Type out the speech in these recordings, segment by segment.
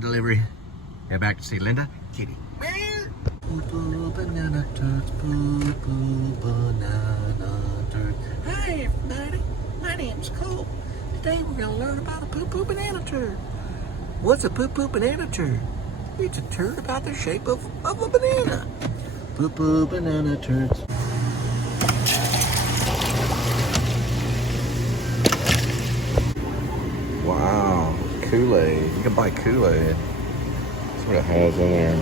Delivery. Head back to see Linda. Kitty. Banana turds, banana turds. Hi everybody, my name's Cole. Today we're going to learn about a poo-poo banana turd. What's a poo-poo banana turd? It's a turd about the shape of a banana. Poo-poo banana turds. Wow, Kool-Aid. You can buy Kool-Aid. That's what it has in there.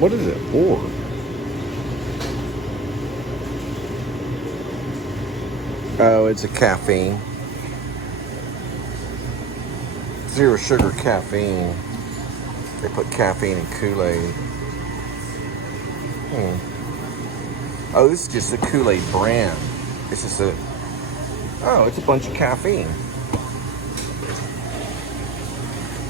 What is it for? Oh, it's a caffeine. Zero sugar caffeine. They put caffeine in Kool-Aid. Oh, this is just a Kool-Aid brand. It's just a... Oh, it's a bunch of caffeine.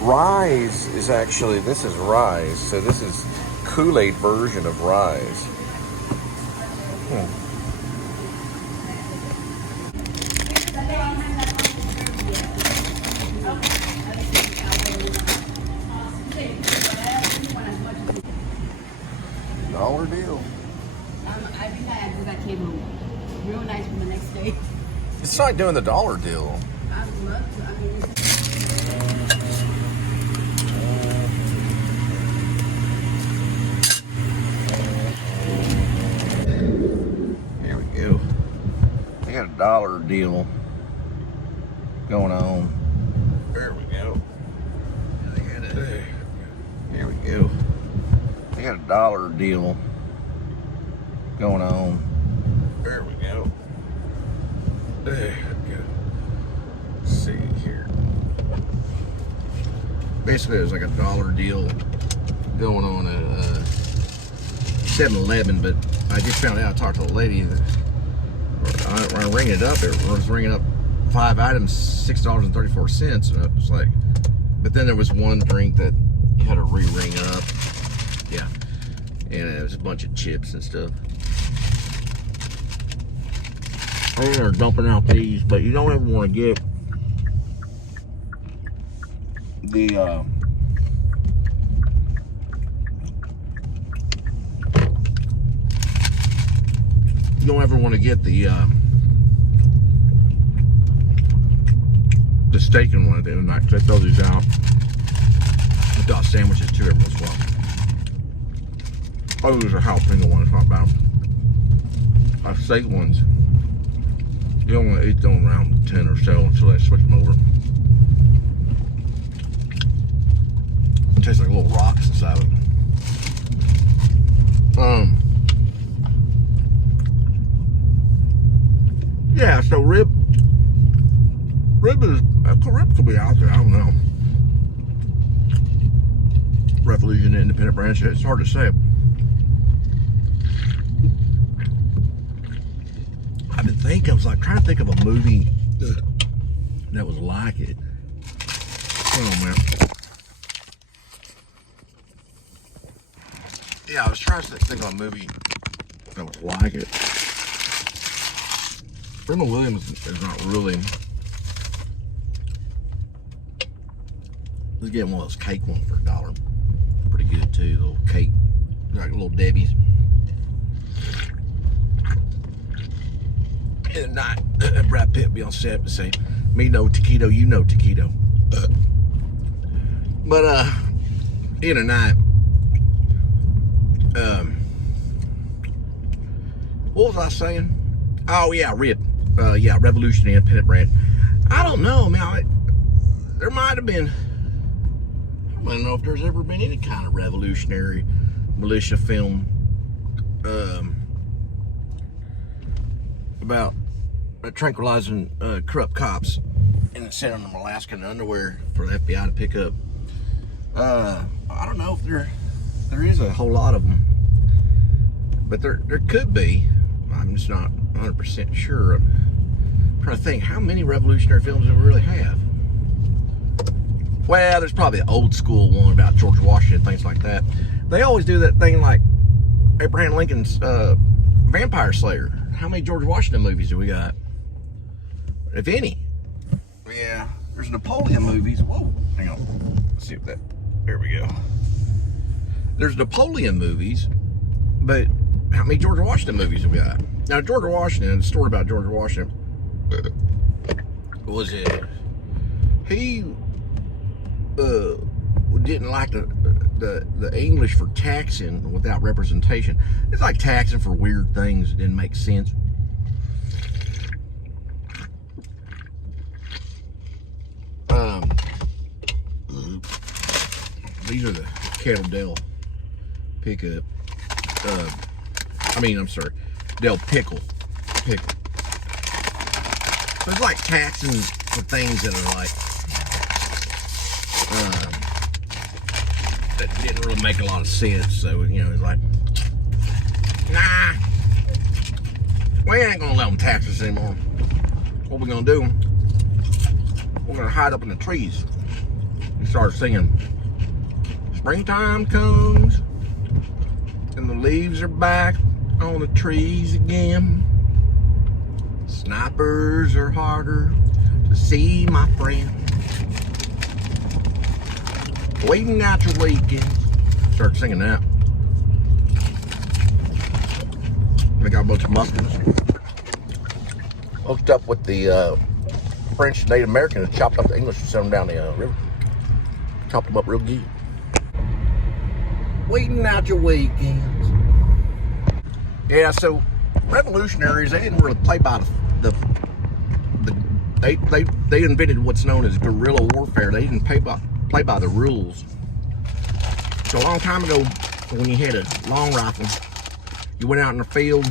Rise is actually... This is Rise. So this is Kool-Aid version of Rise. Dollar deal. I'd be mad because I came home real nice for the next day. It's like doing the dollar deal. I'd love to. I mean, Here we go. They got a dollar deal going on. There we go. Here we go. They got a dollar deal going on. There we go. There we go. Let's see here. Basically, there's like a dollar deal going on at 7-Eleven, but I just found out, I talked to the lady, that I rang it up, it was ringing up 5 items, $6.34, and it was like, but then there was one drink that you had to re-ring up. Yeah, and it was a bunch of chips and stuff. They're dumping out these, but you don't ever want to get the you don't ever want to get the steak in one of them. I throw these out. I got sandwiches too every once in a while. Oh, there's a jalapeno one, it's not bad. Steak ones, you don't want to eat them around 10 or so until they switch them over. It tastes like little rocks inside of it. Yeah, so rib could be out there, I don't know. Revolution Independent Branch, it's hard to say. I've been thinking, I was like trying to think of a movie that was like it. Oh man. Yeah, I was trying to think of a movie that was like it. Brenda Williams is not really. Let's get one of those cake ones for $1. Pretty good too, little cake, like little Debbie's. And not Brad Pitt be on set and say, "Me know taquito, you know taquito." But in a night, what was I saying? Oh yeah, rib. Yeah, Revolution Independent Brand. I don't know, man. There might have been. I don't know if there's ever been any kind of revolutionary militia film about tranquilizing corrupt cops and sending them Alaskan underwear for the FBI to pick up. I don't know if there is a whole lot of them, but there could be. I'm just not 100% sure. I'm trying to think, how many revolutionary films do we really have? Well, there's probably an old school one about George Washington, things like that. They always do that thing like Abraham Lincoln's Vampire Slayer. How many George Washington movies do we got? If any. Yeah, there's Napoleon movies. Whoa, hang on. Let's see if that, there we go. There's Napoleon movies, but how many George Washington movies have we got? Now, George Washington, the story about George Washington was it, he didn't like the English for taxing without representation. It's like taxing for weird things that didn't make sense. These are the Kettle pickup. I'm sorry, Del Pickle. So it's like taxing for things that are like that didn't really make a lot of sense. So, you know, it's like, nah, we ain't gonna let them tax us anymore. What we're gonna do, we're gonna hide up in the trees. He started singing, springtime comes and the leaves are back on the trees again. Snipers are harder to see, my friend. Waiting out your weekend. Start singing that. They got a bunch of muskets hooked up with the French Native Americans, chopped up the English and sent them down the river. Chopped them up real good. Waiting out your weekends. Yeah, so revolutionaries, they didn't really play by they invented what's known as guerrilla warfare. They didn't play by the rules. So a long time ago, when you had a long rifle, you went out in the field,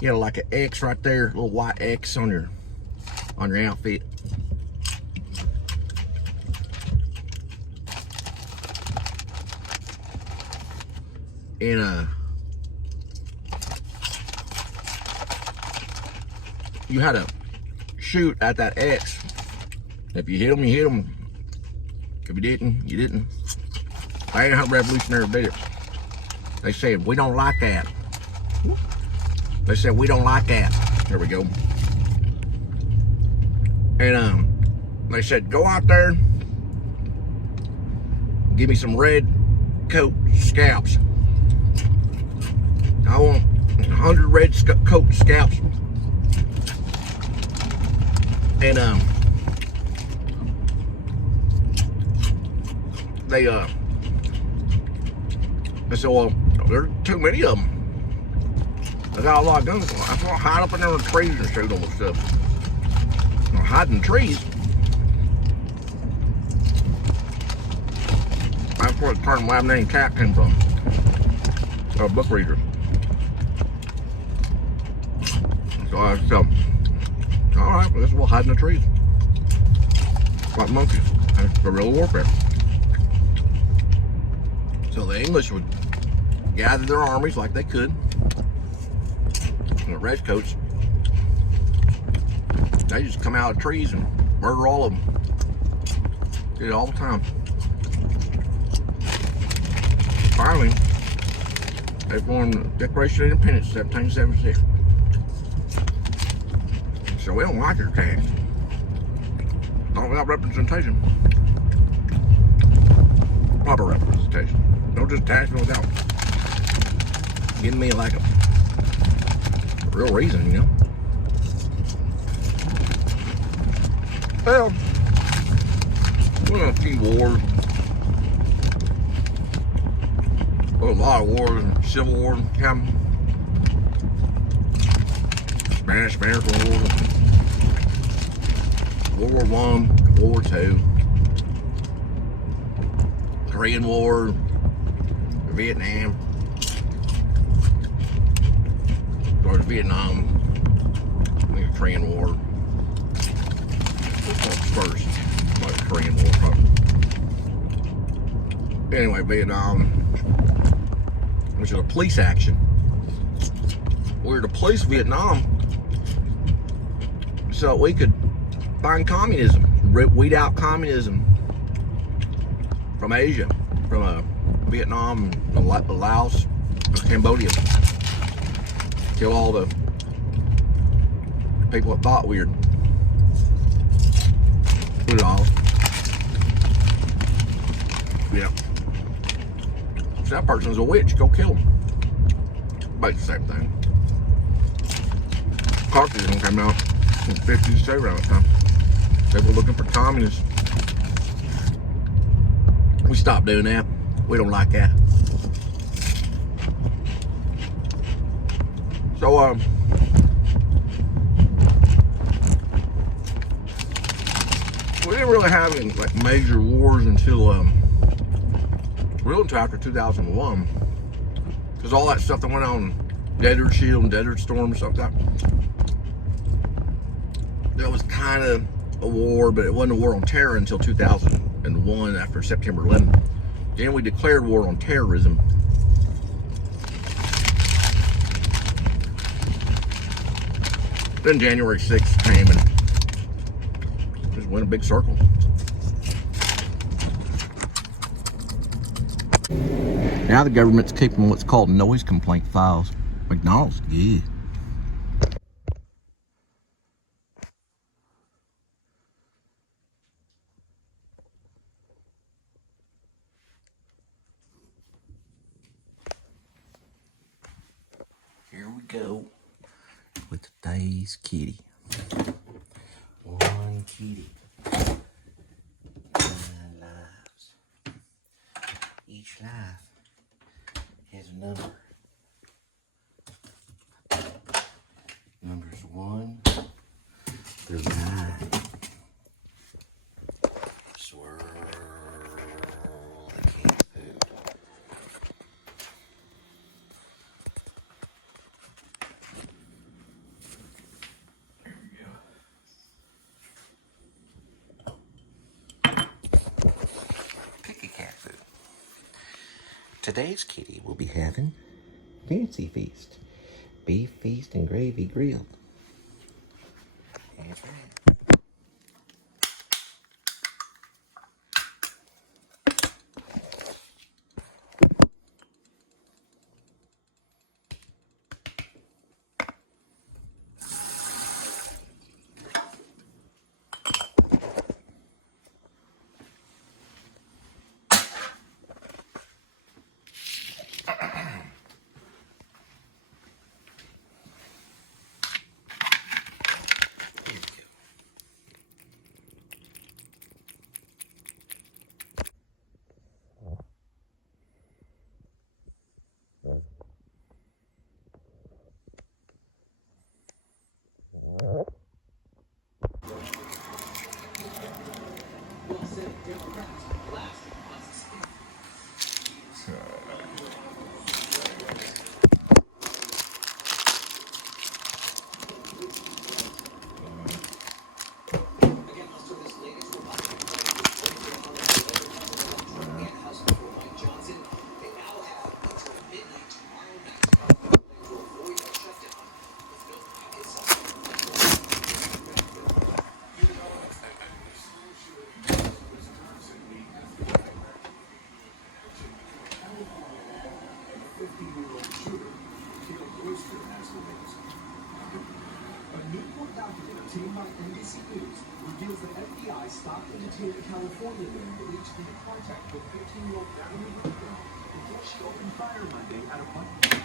you had like an X right there, a little white X on your outfit. And you had to shoot at that X. If you hit them, you hit them. If you didn't, you didn't. I ain't how revolutionaries did it. They said, we don't like that. They said, we don't like that. There we go. And they said, go out there, give me some red coat scalps. I want 100 red coat scalps. And they said, well, there's too many of them. They got a lot of guns. That's why I hide up in there in the trees and shoot them and stuff. I'm hiding in trees. That's where the term lab name cat came from. Book readers. So I said, all right, well, we'll hide in the trees. Like monkeys. That's guerrilla warfare. So the English would gather their armies like they could. And the redcoats, they just come out of trees and murder all of them. Did it all the time. Finally, they formed the Declaration of Independence in 1776. So we don't like their tax. Not without representation. Proper representation. Don't just tax me without giving me like a real reason, you know. Well, we had a few wars. Well, a lot of wars, Civil War, Spanish War, World War I, World War II, Korean War, Vietnam, Or Vietnam, the Korean War. First, like Korean War, probably. Anyway, Vietnam, which is a police action. We were to police Vietnam so we could find communism, weed out communism from Asia, from Vietnam, Laos, Cambodia. Kill all the people that thought we'd put it all. Yeah. If that person's a witch, go kill them. About the same thing. Marxism came out in the 50s, around that time. People looking for communists. We stopped doing that. We don't like that. So, we didn't really have any like major wars until after 2001, because all that stuff that went on, Desert Shield and Desert Storm and stuff like that, that was kind of a war, but it wasn't a war on terror until 2001 after September 11th. Then we declared war on terrorism. Then January 6th came and just went a big circle. Now the government's keeping what's called noise complaint files. McDonald's, yeah. Here we go with today's kitty. One kitty. 9 lives. Each life has a number. Numbers 1 through 9. Swirl the cat food. There we go. Pick a cat food. Today's kitty will be having Fancy Feast. Beef feast and gravy grilled. That's right. NBC News reveals that FBI stopped and detained a California man believed to be in contact with 15-year-old Natalie Lincoln before she opened fire Monday at a bunker.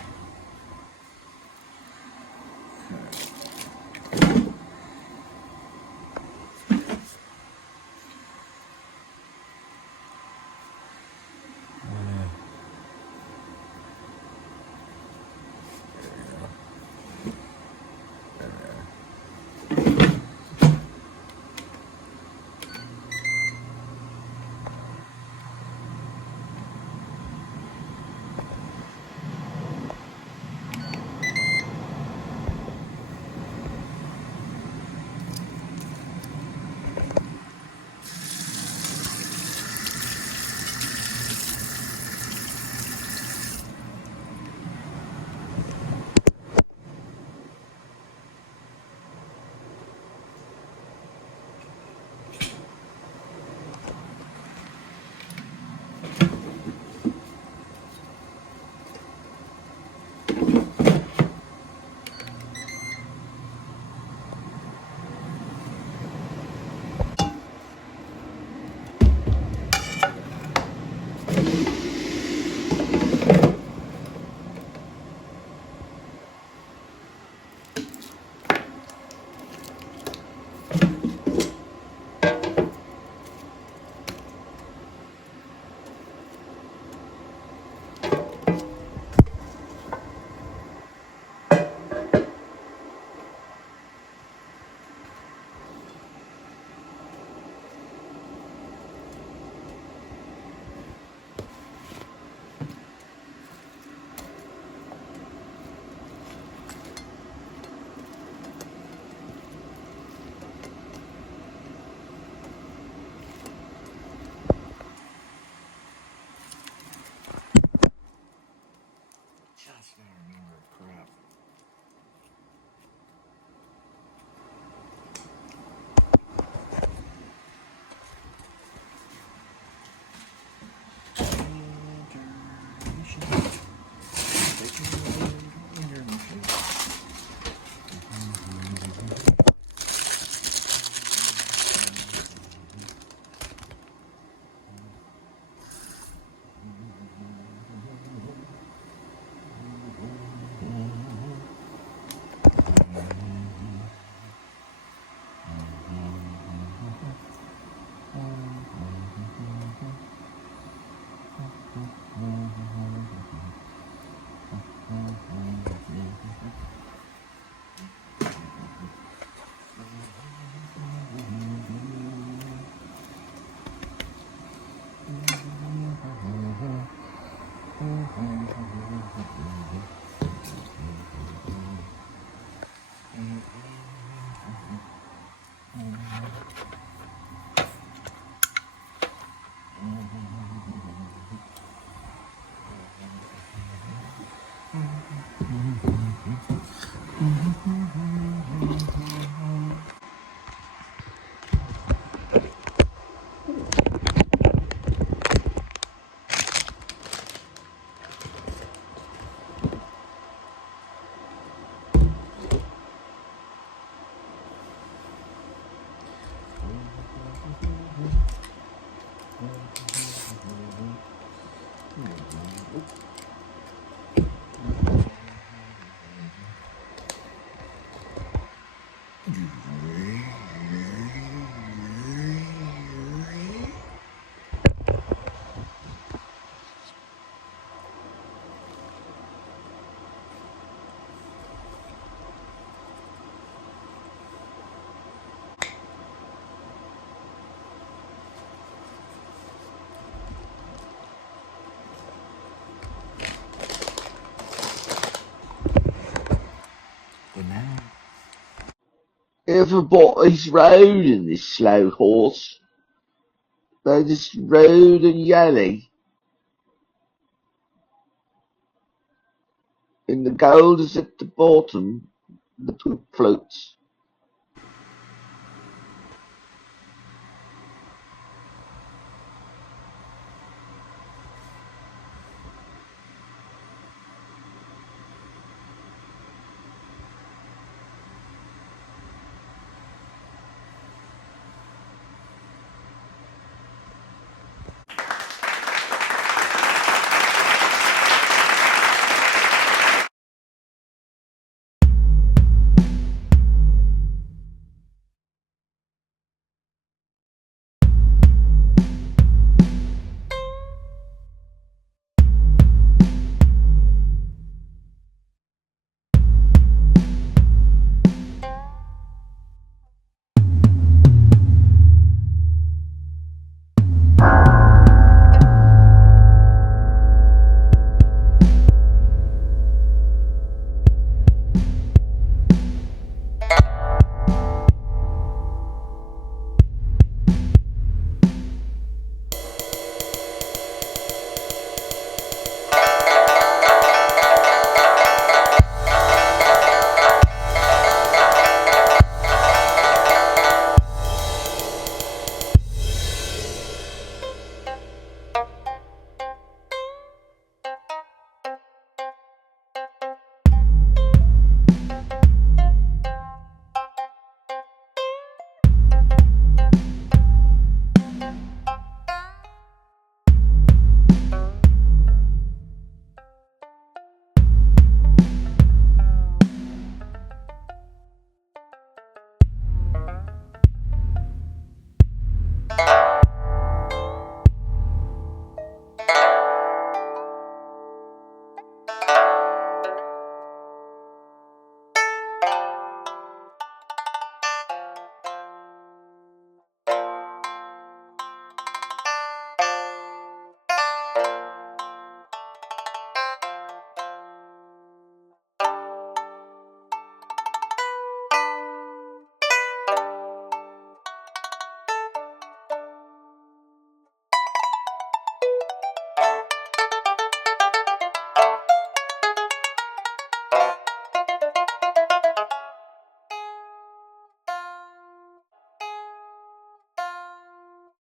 Everybody's riding this slow horse. They just rode and yelling. And the gold is at the bottom, the poop floats.